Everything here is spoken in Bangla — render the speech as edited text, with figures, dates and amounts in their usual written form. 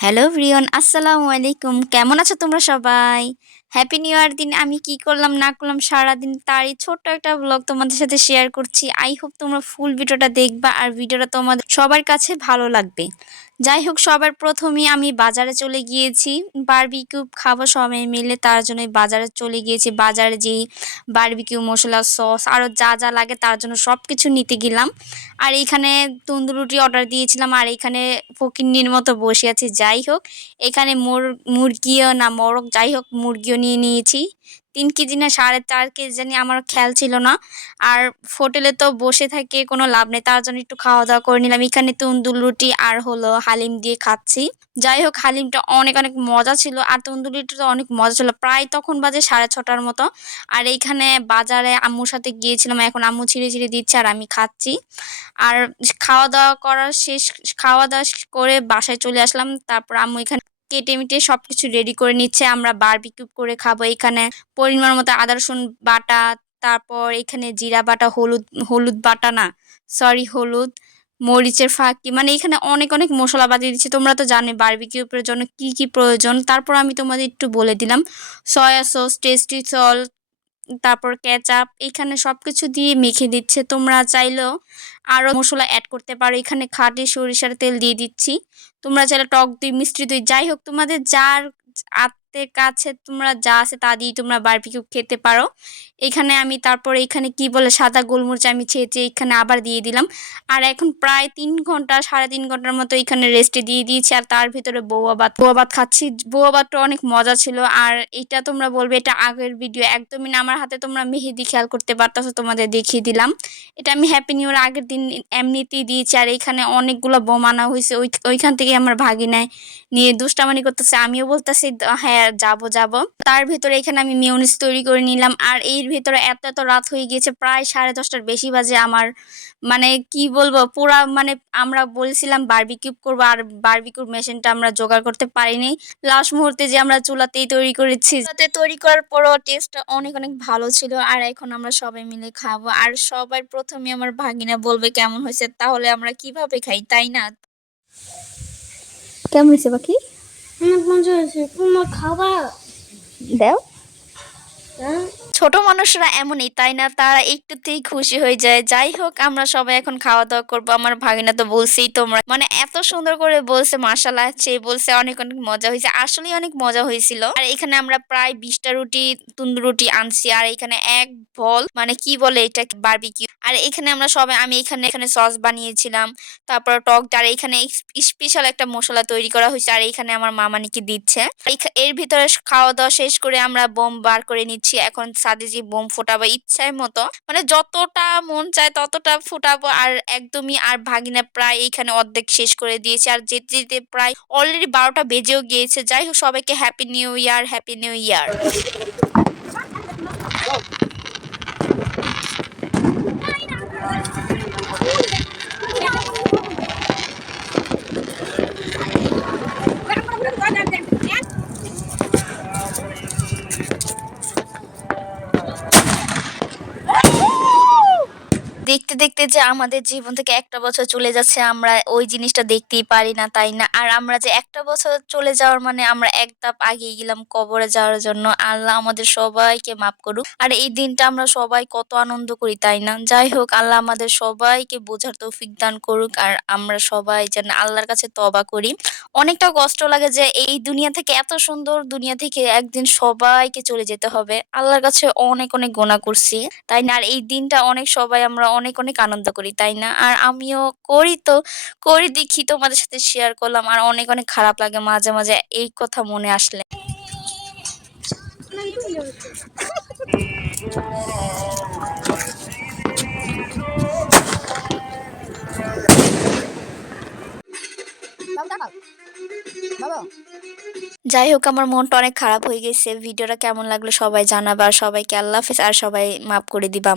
হ্যালো এভরিওয়ান, আসসালামু আলাইকুম। কেমন আছো তোমরা সবাই? হ্যাপি নিউ ইয়ার দিন আমি কি করলাম না করলাম সারাদিন তারই ছোট্ট একটা ব্লগ তোমাদের সাথে শেয়ার করছি। আই হোপ তোমরা ফুল ভিডিওটা দেখবা আর ভিডিওটা তোমাদের সবার কাছে ভালো লাগবে। যাই হোক, সবার প্রথমেই আমি বাজারে চলে গিয়েছি। বারবিকিউ খাবো সবাই মিলে, তার জন্যই বাজারে চলে গিয়েছি। বাজারে যেই বারবিকিউ মসলা, সস আরও যা যা লাগে তার জন্য সব কিছু নিতে গেলাম। আর এইখানে তন্দুর রুটি অর্ডার দিয়েছিলাম আর এইখানে ফকিন্নির মতো বসে আছি। যাই হোক, এখানে মুরগিও না মোরগ, যাই হোক মুরগিও নিয়ে নিয়েছি। 3 কেজি না 4.5 কেজি জানি, আমার খেয়াল ছিল না। আর হোটেলে তো বসে থেকে কোনো লাভ নেই, তার জন্য একটু খাওয়া দাওয়া করে নিলাম। এখানে তন্দুর রুটি আর হলো হালিম দিয়ে খাচ্ছি। যাই হোক, হালিমটা অনেক অনেক মজা ছিল আর তন্দুর রুটিটা অনেক মজা ছিল। প্রায় তখন বাজে 6:30টার মতো। আর এইখানে বাজারে আম্মুর সাথে গিয়েছিলাম, এখন আম্মু ছিঁড়ে ছিঁড়ে দিচ্ছে আর আমি খাচ্ছি। আর খাওয়া দাওয়া করে বাসায় চলে আসলাম। তারপর আম্মু এখানে কেটে মিটে সবকিছু রেডি করে নিচ্ছে, আমরা বারবিকিউ করে খাবো। এখানে পরিমাণ মতো আদা রসুন বাটা, তারপর এখানে জিরা বাটা, হলুদ হলুদ বাটা না, সরি, হলুদ, মরিচের ফাঁকি, মানে এখানে অনেক অনেক মশলাপাতি দিচ্ছে। তোমরা তো জানোই বারবিকিউর জন্য কি কি প্রয়োজন। তারপর আমি তোমাদের একটু বলে দিলাম, সয়া সস, টেস্টি সল্ট, তারপর কেচাপ, এখানে সবকিছু দিয়ে মেখে দিচ্ছে। তোমরা চাইলেও আরও মশলা অ্যাড করতে পারো। এখানে খাঁটি সরিষার তেল দিয়ে দিচ্ছি। তোমরা চাইলে টক দই, মিষ্টি দই, যাই হোক তোমাদের যার আত্মের কাছে তোমরা যা আছে তা দিয়ে তোমরা বারবিকিউ খেতে পারো। এখানে আমি তারপর এখানে কি বলে সাদা গোলমরিচ আমি ছেঁচে এখানে আবার দিয়ে দিলাম। আর এখন প্রায় 3 ঘন্টা 3.5 ঘন্টার মতো এখানে রেস্টে দিয়ে দিয়েছি। আর তার ভিতরে বউয়া ভাত খাচ্ছি। বউয়া ভাতটা অনেক মজা ছিল। আর এটা তোমরা বলবে এটা আগের ভিডিও, একদমই না। আমার হাতে তোমরা মেহেদি খেয়াল করতে পারতেছো, তোমাদের দেখিয়ে দিলাম। এটা আমি হ্যাপি নিউ ইয়ার আগের দিন এমনিতেই দিয়েছি। আর এখানে অনেকগুলো বোম আনা হয়েছে, ওইখান থেকে আমার ভাগিনায় নিয়ে দুষ্টামানি করতেছে, আমিও বলতেছি হ্যাঁ যাবো যাবো। তার ভিতরে এখানে আমি মিউনিস তৈরি করে নিলাম। আর এর ভিতরে এত এত রাত হয়ে গিয়েছে, প্রায় 10:30টার বেশি বাজে। আমার মানে কি বলবো, পুরা মানে আমরা বলছিলাম বারবিকিউ করবো আর বারবিকিউর মেশিনটা আমরা জোগাড় করতে পারিনি। লাস্ট মুহূর্তে যে আমরা চুলাতেই তৈরি করেছি, চুলাতে তৈরি করার পরও টেস্টটা অনেক অনেক ভালো ছিল। আর এখন আমরা সবাই মিলে খাবো। আর সবার প্রথমে আমার ভাগিনা বলবে কেমন হয়েছে, তাহলে আমরা কিভাবে খাই, তাই না? কেমন হয়েছে বাকি? অনেক মজা হয়েছে। তোমার খাবার দাও। হ্যাঁ? ছোট মানুষরা এমনই, তাই না? তারা একটুতেই খুশি হয়ে যায়। যাই হোক, আমরা সবাই এখন খাওয়া দাওয়া করবো। আমার ভাগিনা তো বলছেই, তোমরা মানে এত সুন্দর করে বলছে, মাশাআল্লাহ, সে বলছে অনেক অনেক মজা হয়েছে। আসলেই অনেক মজা হয়েছিল। আর এখানে আমরা প্রায় 20টা রুটি, তন্দুর রুটি আনছি। আর এখানে এক বল, মানে কি বলে এটা, বারবিকিউ। আর এখানে আমরা সবাই, আমি এখানে এখানে সস বানিয়েছিলাম, তারপর টক ডাল, এখানে স্পেশাল একটা মশলা তৈরি করা হয়েছে। আর এখানে আমার মামানিকে দিচ্ছে। এর ভিতরে খাওয়া দাওয়া শেষ করে আমরা বোম বার করে নিচ্ছি। এখন ছাদে যে বোম ফোটাবো ইচ্ছায় মতো, মানে যতটা মন চায় ততটা ফুটাবো। আর একদমই, আর ভাগিনা প্রায় এইখানে অর্ধেক শেষ করে দিয়েছে। আর যেতে যেতে প্রায় অলরেডি 12টা বেজেও গিয়েছে। যাই হোক, সবাইকে happy new year, happy new year. দেখতে দেখতে যে আমাদের জীবন থেকে একটা বছর চলে যাচ্ছে, আমরা ওই জিনিসটা দেখতেই পারি না, তাই না? আর আমরা যে একটা বছর চলে যাওয়ার মানে আমরা এক ধাপ আগিয়ে গেলাম কবরে যাওয়ার জন্য। আল্লাহ আমাদের সবাইকে মাফ করুক। আর এই দিনটা আমরা সবাই কত আনন্দ করি, তাই না? যাই হোক, আল্লাহ আমাদের সবাইকে বোঝার তৌফিক দান করুক। আর আমরা সবাই যেন আল্লাহর কাছে তওবা করি। অনেকটা কষ্ট লাগে যে এই দুনিয়া থেকে, এত সুন্দর দুনিয়া থেকে একদিন সবাইকে চলে যেতে হবে। আল্লাহর কাছে অনেক অনেক গুনাহ করছি, তাই না? আর এই দিনটা অনেক সবাই আমরা অনেক অনেক আনন্দ করি, তাই না? আর আমিও করি, তো করি দেখি তোমাদের সাথে শেয়ার করলাম। আর অনেক অনেক খারাপ লাগে মাঝে মাঝে এই কথা মনে আসলে। যাই হোক, আমার মনটা অনেক খারাপ হয়ে গেছে। ভিডিওটা কেমন লাগলো সবাই জানাবা। আর সবাইকে আল্লাহ হাফেজ, আর সবাই মাফ করে দিবা।